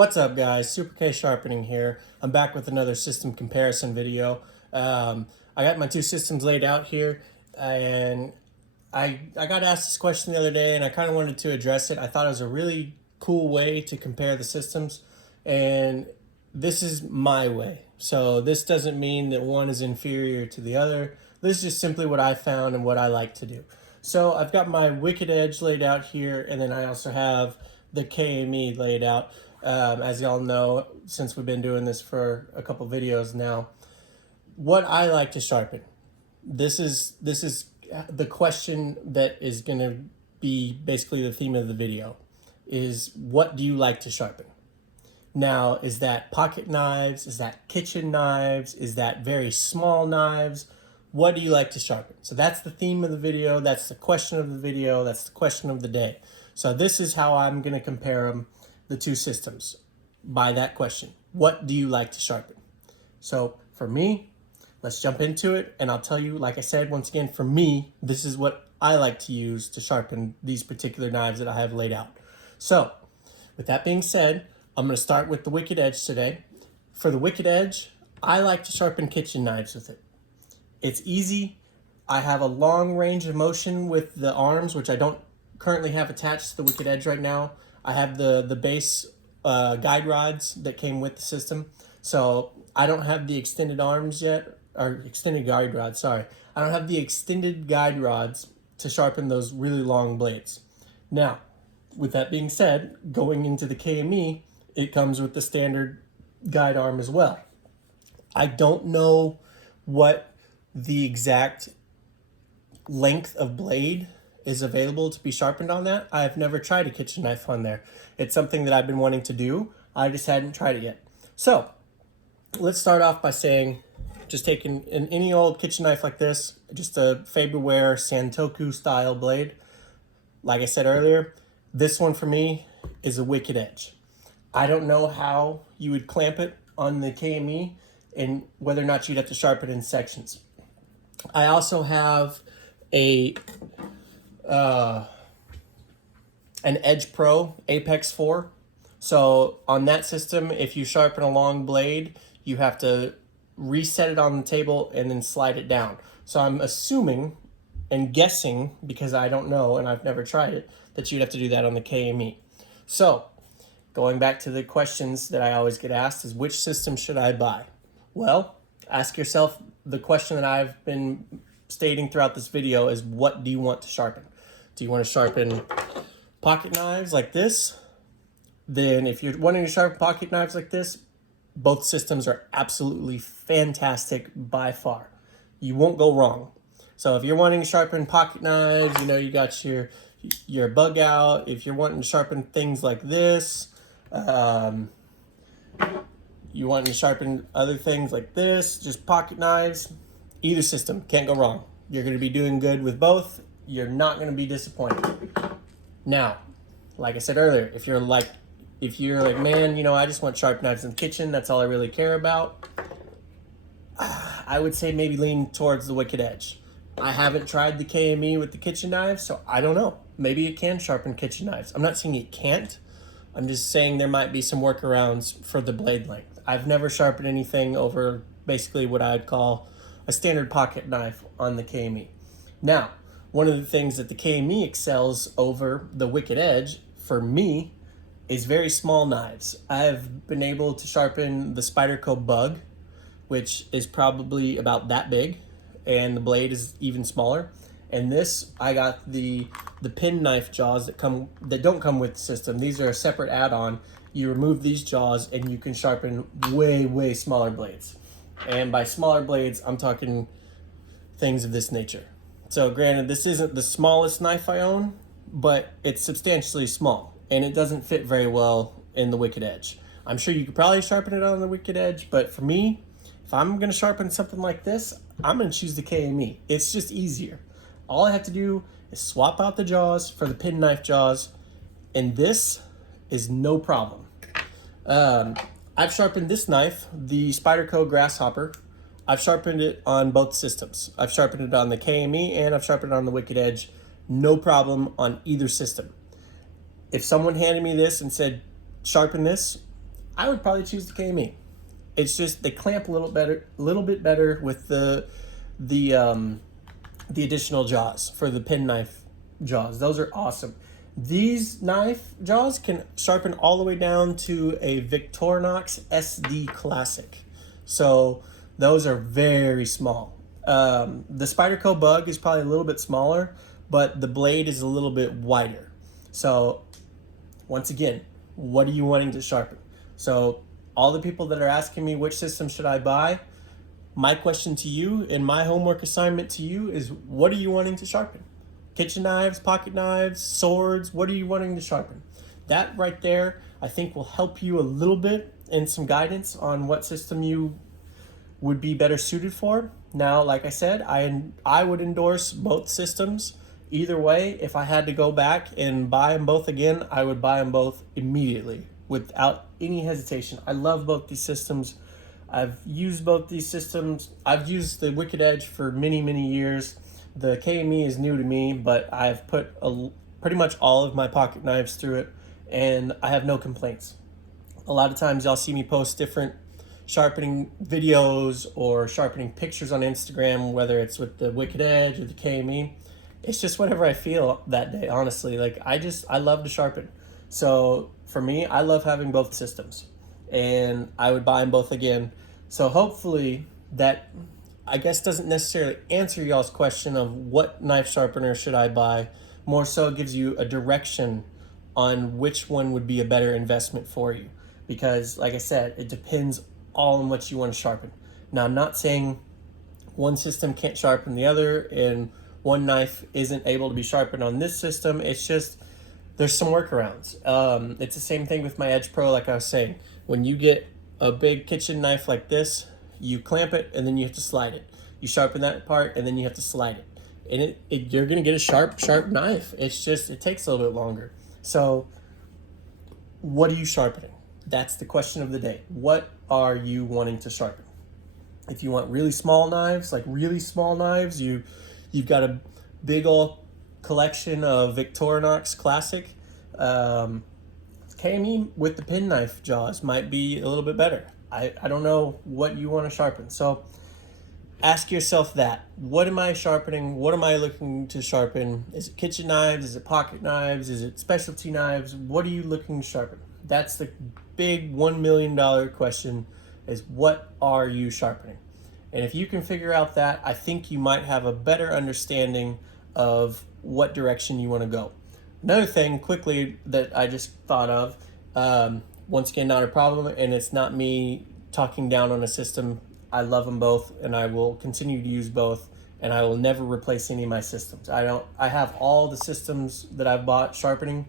What's up, guys? Super K Sharpening here. I'm back with another system comparison video. I got my two systems laid out here, and I got asked this question the other day, and I kind of wanted to address it. I thought it was a really cool way to compare the systems, and this is my way. So this doesn't mean that one is inferior to the other. This is just simply what I found and what I like to do. So I've got my Wicked Edge laid out here, and then I also have the KME laid out. As y'all know, since we've been doing this for a couple videos now, what I like to sharpen. This is the question that is going to be basically the theme of the video. Is what do you like to sharpen? Now, is that pocket knives? Is that kitchen knives? Is that very small knives? What do you like to sharpen? So that's the theme of the video. That's the question of the video. That's the question of the day. So this is how I'm going to compare them, the two systems, by that question. What do you like to sharpen? So for me, let's jump into it. And I'll tell you, like I said, once again, for me, this is what I like to use to sharpen these particular knives that I have laid out. So with that being said, I'm going to start with the Wicked Edge today. For the Wicked Edge, I like to sharpen kitchen knives with it. It's easy. I have a long range of motion with the arms, which I don't currently have attached to the Wicked Edge right now. I have the base guide rods that came with the system. So I don't have the extended arms yet, or extended guide rods, sorry. I don't have the extended guide rods to sharpen those really long blades. Now, with that being said, going into the KME, it comes with the standard guide arm as well. I don't know what the exact length of blade is available to be sharpened on that. I've never tried a kitchen knife on there. It's something that I've been wanting to do. I just hadn't tried it yet. So let's start off by saying, just taking any old kitchen knife like this, just a Faberware Santoku style blade. Like I said earlier, this one for me is a Wicked Edge. I don't know how you would clamp it on the KME and whether or not you'd have to sharpen in sections. I also have an Edge Pro Apex 4. So on that system, if you sharpen a long blade, you have to reset it on the table and then slide it down. So I'm assuming and guessing, because I don't know and I've never tried it, that you'd have to do that on the KME. So going back to the questions that I always get asked is, which system should I buy? Well, ask yourself the question that I've been stating throughout this video is, what do you want to sharpen? Do you want to sharpen pocket knives like this? Then if you're wanting to sharpen pocket knives like this, both systems are absolutely fantastic by far. You won't go wrong. So if you're wanting to sharpen pocket knives, you know, you got your bug out. If you're wanting to sharpen things like this, you want to sharpen other things like this, just pocket knives, either system, can't go wrong. You're going to be doing good with both. You're not going to be disappointed. Now, like I said earlier, if you're like, man, you know, I just want sharp knives in the kitchen, that's all I really care about, I would say maybe lean towards the Wicked Edge. I haven't tried the KME with the kitchen knives, so I don't know. Maybe it can sharpen kitchen knives. I'm not saying it can't. I'm just saying there might be some workarounds for the blade length. I've never sharpened anything over basically what I'd call a standard pocket knife on the KME. Now, one of the things that the KME excels over the Wicked Edge, for me, is very small knives. I've been able to sharpen the Spyderco Bug, which is probably about that big, and the blade is even smaller. And this, I got the pin knife jaws that don't come with the system. These are a separate add-on. You remove these jaws and you can sharpen way smaller blades. And by smaller blades, I'm talking things of this nature. So granted, this isn't the smallest knife I own, but it's substantially small and it doesn't fit very well in the Wicked Edge. I'm sure you could probably sharpen it on the Wicked Edge, but for me, if I'm gonna sharpen something like this, I'm gonna choose the KME. It's just easier. All I have to do is swap out the jaws for the pin knife jaws, and this is no problem. I've sharpened this knife, the Spyderco Grasshopper. I've sharpened it on both systems. I've sharpened it on the KME and I've sharpened it on the Wicked Edge. No problem on either system. If someone handed me this and said, sharpen this, I would probably choose the KME. It's just they clamp a little bit better with the additional jaws for the pen knife jaws. Those are awesome. These knife jaws can sharpen all the way down to a Victorinox SD Classic. So those are very small. The Spyderco Bug is probably a little bit smaller, but the blade is a little bit wider. So once again, what are you wanting to sharpen? So all the people that are asking me which system should I buy, my question to you and my homework assignment to you is, what are you wanting to sharpen? Kitchen knives, pocket knives, swords, what are you wanting to sharpen? That right there, I think will help you a little bit in some guidance on what system you would be better suited for. Now, like I said, I would endorse both systems. Either way, if I had to go back and buy them both again, I would buy them both immediately without any hesitation. I love both these systems. I've used both these systems. I've used the Wicked Edge for many, many years. The KME is new to me, but I've put pretty much all of my pocket knives through it, and I have no complaints. A lot of times y'all see me post different sharpening videos or sharpening pictures on Instagram, whether it's with the Wicked Edge or the KME. It's just whatever I feel that day, honestly. Like, I love to sharpen. So for me, I love having both systems, and I would buy them both again. So hopefully that, I guess, doesn't necessarily answer y'all's question of what knife sharpener should I buy. More so it gives you a direction on which one would be a better investment for you. Because like I said, it depends all on what you want to sharpen. Now, I'm not saying one system can't sharpen the other and one knife isn't able to be sharpened on this system. It's just, there's some workarounds. It's the same thing with my Edge Pro, like I was saying. When you get a big kitchen knife like this, you clamp it and then you have to slide it. You sharpen that part and then you have to slide it. And you're gonna get a sharp knife. It's just, it takes a little bit longer. So what are you sharpening? That's the question of the day. What are you wanting to sharpen? If you want really small knives, you've got a big old collection of Victorinox Classic. KME with the pen knife jaws might be a little bit better. I don't know what you want to sharpen. So ask yourself that. What am I sharpening? What am I looking to sharpen? Is it kitchen knives? Is it pocket knives? Is it specialty knives? What are you looking to sharpen? That's the big $1 million question, is what are you sharpening? And if you can figure out that, I think you might have a better understanding of what direction you want to go. Another thing quickly that I just thought of, once again, not a problem, and it's not me talking down on a system. I love them both, and I will continue to use both, and I will never replace any of my systems. I have all the systems that I've bought sharpening.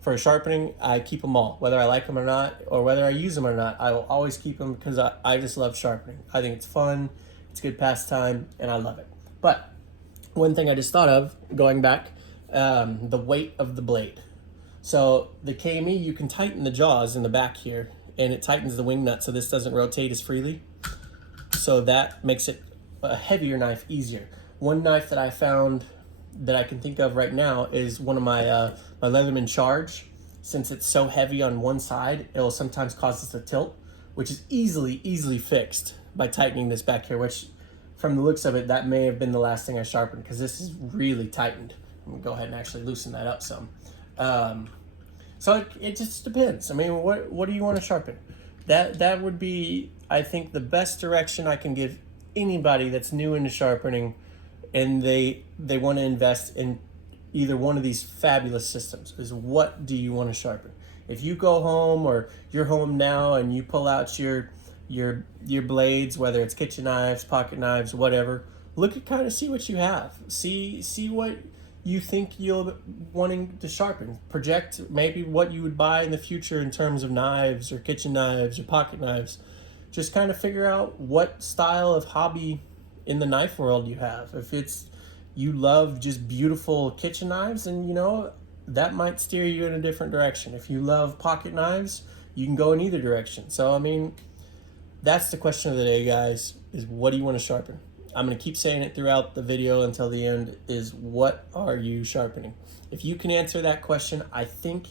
For sharpening, I keep them all, whether I like them or not, or whether I use them or not. I will always keep them because I just love sharpening. I think it's fun, it's good pastime, and I love it. But one thing I just thought of, going back, the weight of the blade. So the KME, you can tighten the jaws in the back here, and it tightens the wing nut so this doesn't rotate as freely. So that makes it a heavier knife easier. One knife that I found that I can think of right now is one of my my Leatherman Charge. Since it's so heavy on one side, it will sometimes cause us to tilt, which is easily fixed by tightening this back here, which from the looks of it, that may have been the last thing I sharpened because this is really tightened. I'm gonna go ahead and actually loosen that up some. So it just depends. I mean, what do you want to sharpen? That would be, I think, the best direction I can give anybody that's new into sharpening and they want to invest in either one of these fabulous systems, is what do you want to sharpen? If you go home or you're home now and you pull out your blades, whether it's kitchen knives, pocket knives, whatever, look at kind of see what you have. See what you think you'll wanting to sharpen. Project maybe what you would buy in the future in terms of knives or kitchen knives or pocket knives. Just kind of figure out what style of hobby in the knife world you have. If it's you love just beautiful kitchen knives, and that might steer you in a different direction. If you love pocket knives, you can go in either direction. So I mean, that's the question of the day, guys, is what do you want to sharpen? I'm going to keep saying it throughout the video until the end, is what are you sharpening? If you can answer that question, I think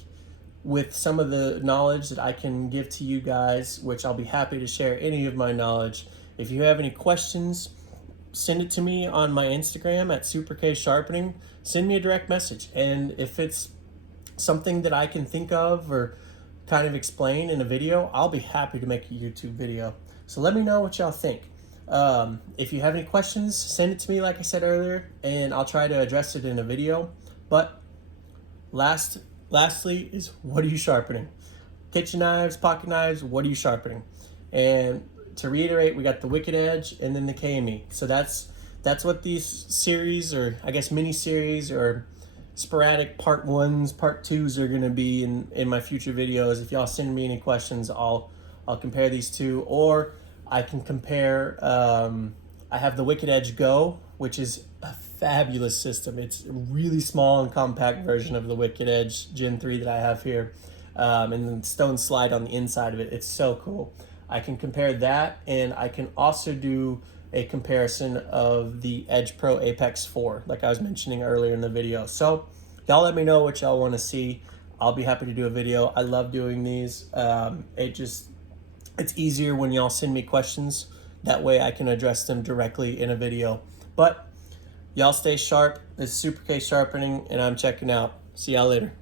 with some of the knowledge that I can give to you guys, which I'll be happy to share any of my knowledge. If you have any questions, send it to me on my Instagram at SuperKSharpening. Send me a direct message. And if it's something that I can think of or kind of explain in a video, I'll be happy to make a YouTube video. So let me know what y'all think. If you have any questions, send it to me like I said earlier, and I'll try to address it in a video. But lastly is, what are you sharpening? Kitchen knives, pocket knives, what are you sharpening? And to reiterate, we got the Wicked Edge and then the KME. So that's what these series, or I guess mini series or sporadic part ones, part twos are gonna be in my future videos. If y'all send me any questions, I'll compare these two, or I can compare. I have the Wicked Edge Go, which is a fabulous system. It's a really small and compact version of the Wicked Edge Gen 3 that I have here, and the stone slide on the inside of it. It's so cool. I can compare that, and I can also do a comparison of the Edge Pro Apex 4, like I was mentioning earlier in the video. So y'all let me know what y'all want to see. I'll be happy to do a video. I love doing these. It's easier when y'all send me questions. That way I can address them directly in a video. But y'all stay sharp. This is Super K Sharpening, and I'm checking out. See y'all later.